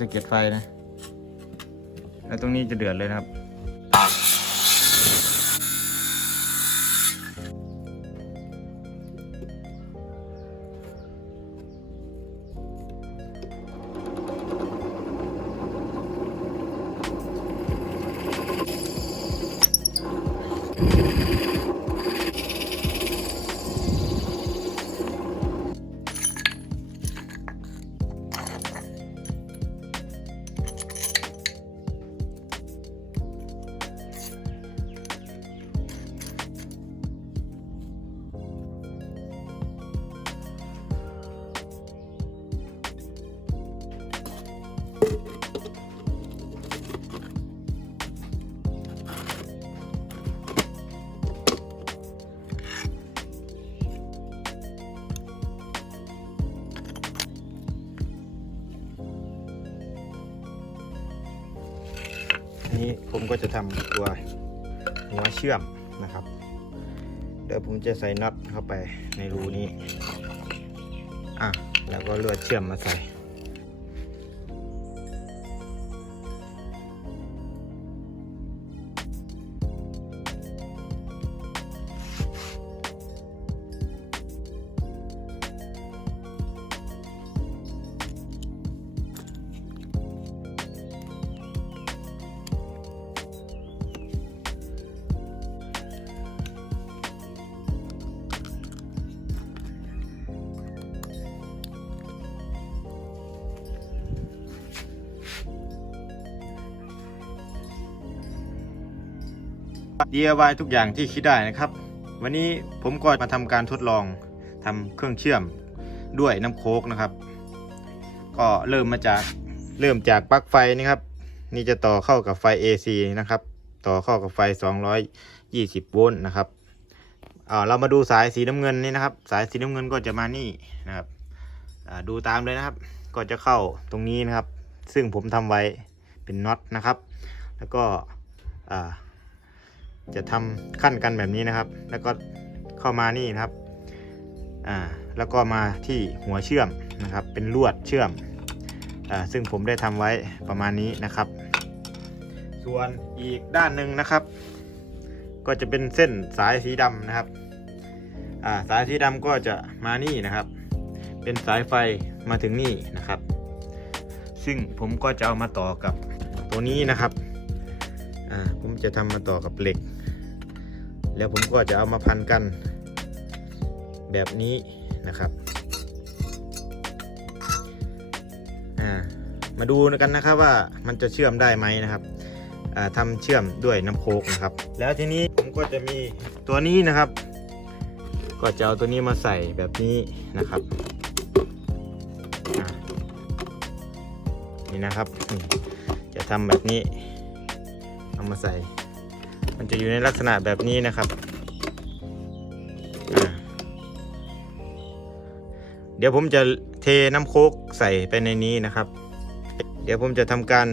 สะเก็ดไฟนะ แล้วตรงนี้จะเดือดเลยนะครับ อันนี้ผมก็จะทำตัวหัวเชื่อมนะครับ เดี๋ยวผมจะใส่น็อตเข้าไปในรูนี้ อะ แล้วก็ลวดเชื่อมมาใส่ DIY ทุกอย่างที่คิดได้นะครับ วันนี้ผมก็มาทำการทดลองทำเครื่องเชื่อมด้วยน้ำโคกนะครับ ก็เริ่มมาจากเริ่มจากปลั๊กไฟนะครับ นี่จะต่อเข้ากับไฟ AC นะครับ ต่อเข้ากับไฟ 220 โวลต์นะครับอ่าเรามาดูสายสีน้ำเงินนี่นะครับ สายสีน้ำเงินก็จะมานี่นะครับดูตามเลยนะครับ ก็จะเข้าตรงนี้นะครับ ซึ่งผมทำไว้เป็นน็อตนะครับ แล้วก็อ่า จะทำขั้นกันแบบนี้นะครับ แล้วก็เข้ามานี่นะครับอ่าแล้วก็มาที่หัวเชื่อมนะครับ เป็นลวดเชื่อมอ่าซึ่งผมได้ทำไว้ประมาณนี้นะครับ ส่วนอีกด้านหนึ่งนะครับ ก็จะเป็นเส้นสายสีดำนะครับอ่าสายสีดำก็จะมานี่นะครับ เป็นสายไฟมาถึงนี่นะครับ ซึ่งผมก็จะเอามาต่อกับตัวนี้นะครับอ่าผมจะทำมาต่อกับเหล็ก แล้วผมก็จะเอามาพันกันแบบนี้นะครับมาดูกันนะครับว่ามันจะเชื่อมได้ไหมนะครับอ่าทำเชื่อมด้วยน้ำโคกนะครับ แล้วทีนี้ผมก็จะมีตัวนี้นะครับ ก็จะเอาตัวนี้มาใส่แบบนี้นะครับนี่นะครับจะทำแบบนี้เอามาใส่ มันจะอยู่ในลักษณะแบบนี้นะครับ เดี๋ยวผมจะเทน้ำโคกใส่ไปในนี้นะครับ เดี๋ยวผมจะทำการ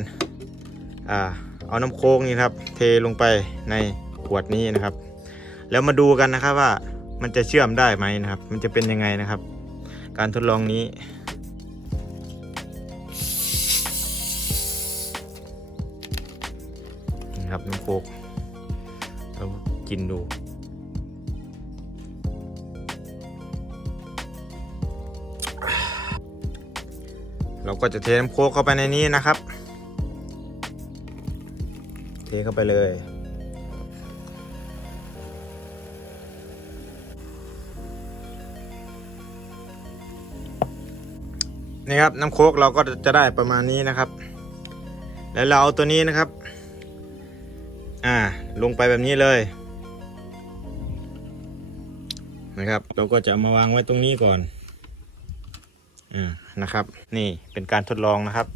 อเอาน้ำโคกนี่ครับ เทลงไปในขวดนี้นะครับ แล้วมาดูกันนะครับว่ามันจะเชื่อมได้ไหมนะครับ มันจะเป็นยังไงนะครับ การทดลองนี้ครับน้ำโคก เรากินดู เราก็จะเทน้ำโคกเข้าไปในนี้นะครับ เทเข้าไปเลยนี่ครับน้ำโคกเราก็จะได้ประมาณนี้นะครับ แล้วเราเอาตัวนี้นะครับ อ่า ลงไปแบบนี้เลยนะครับ เราก็จะมาวางไว้ตรงนี้ก่อนอนะครับ นี่เป็นการทดลองนะครับ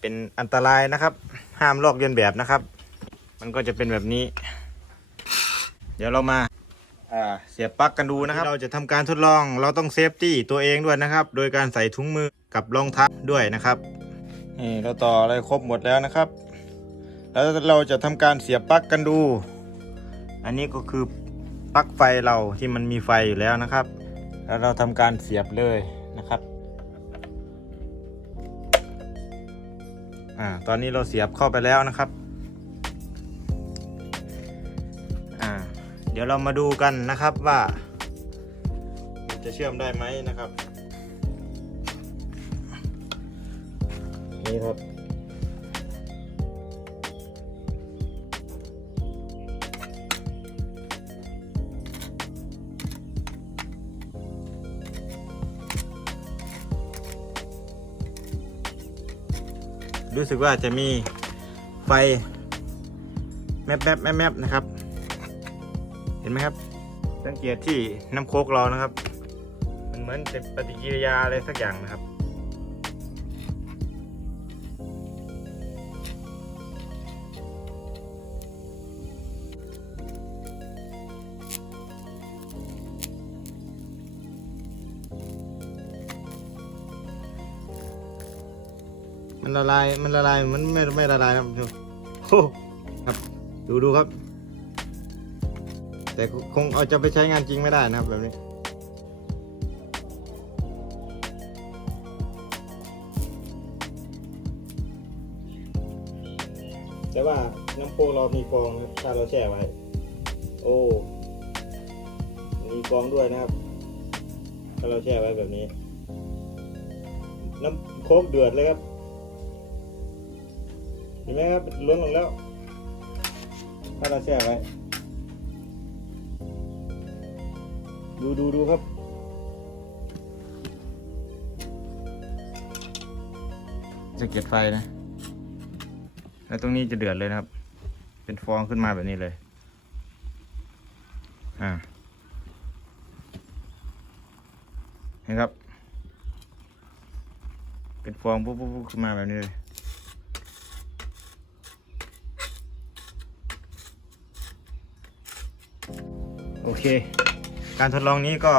เป็นอันตรายนะครับ ห้ามลอกเลียนแบบนะครับ มันก็จะเป็นแบบนี้ เดี๋ยวเรามาเสียบปลั๊กกันดูนะครับ เราจะทำการทดลอง เราต้องเซฟตี้ตัวเองด้วยนะครับ โดยการใส่ถุงมือกับรองเท้าด้วยนะครับ นี่เราต่ออะไรครบหมดแล้วนะครับ แล้วเราจะทำการเสียบปลั๊กกันดู อันนี้ก็คือปลั๊กไฟเราที่มันมีไฟอยู่แล้วนะครับ แล้วเราทำการเสียบเลยนะครับอ่าตอนนี้เราเสียบเข้าไปแล้วนะครับอ่าเดี๋ยวเรามาดูกันนะครับว่า จะเชื่อมได้ไหมนะครับ นี่ครับ รู้สึกว่าจะมีไฟแมบแมบแมบแมบนะครับ เห็นไหมครับ สังเกตที่น้ำโคกเรานะครับ มันเหมือนเป็นปฏิกิริยาอะไรสักอย่างนะครับ มันละลาย มันละลาย มันไม่ไม่ละลายนะครับดูโอ้ครับ ดูดูครับ แต่คงเอาจะไปใช้งานจริงไม่ได้นะครับ แบบนี้แต่ว่าน้ำโพเรามีฟองนะครับถ้าเราแช่ไว้ โอ้ มีฟองด้วยนะครับ ถ้าเราแช่ไว้แบบนี้ น้ำโคกเดือดเลยครับ เห็นไหมครับล้นลงแล้ว ถ้าเราแช่ไว้ดูดูดูครับ จะเกียดไฟนะ แล้วตรงนี้จะเดือดเลยนะครับ เป็นฟองขึ้นมาแบบนี้เลย อ่าเห็นครับ เป็นฟองปุ๊บปุ๊บขึ้นมาแบบนี้เลย อเค การทดลองนี้ก็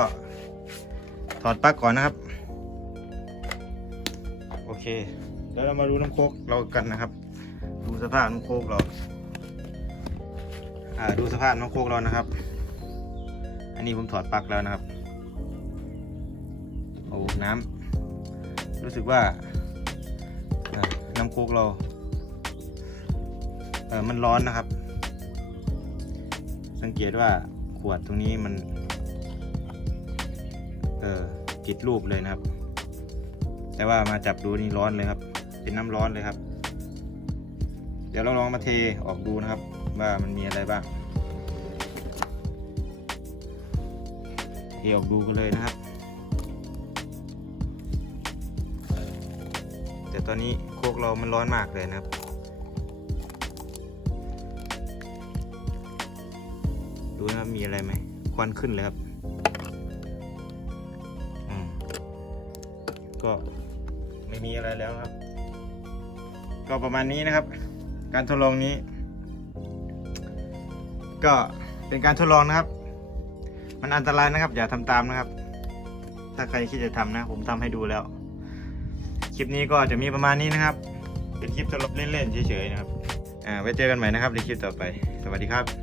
ถอดปลั๊กก่อนนะครับ โอเค แล้วเรามาดูน้ำโคกเรากันนะครับ ดูสภาพน้ำโคกเราอ่าดูสภาพน้ำโคกเรานะครับ อันนี้ผมถอดปลั๊กแล้วนะครับ โอ้น้ำรู้สึกว่าอ่าน้ำโคกเราเออมันร้อนนะครับ สังเกตว่า ขวดตรงนี้มัน เออจิดรูปเลยนะครับ แต่ว่ามาจับดูนี่ร้อนเลยครับ เป็นน้ำร้อนเลยครับ เดี๋ยวเราลองมาเทออกดูนะครับ ว่ามันมีอะไรบ้างเทออกดูกันเลยนะครับ แต่ตอนนี้โคกเรามันร้อนมากเลยนะครับ ดูนะครับมีอะไรไหมควันขึ้นเลยครับอืมก็ไม่มีอะไรแล้วครับ ก็ประมาณนี้นะครับ การทดลองนี้ ก็เป็นการทดลองนะครับ มันอันตรายนะครับ อย่าทำตามนะครับ ถ้าใครคิดจะทำนะ ผมทำให้ดูแล้ว คลิปนี้ก็จะมีประมาณนี้นะครับ เป็นคลิปตลกเล่นๆเฉยๆนะครับอ่าไว้เจอกันใหม่นะครับในคลิปต่อไป สวัสดีครับ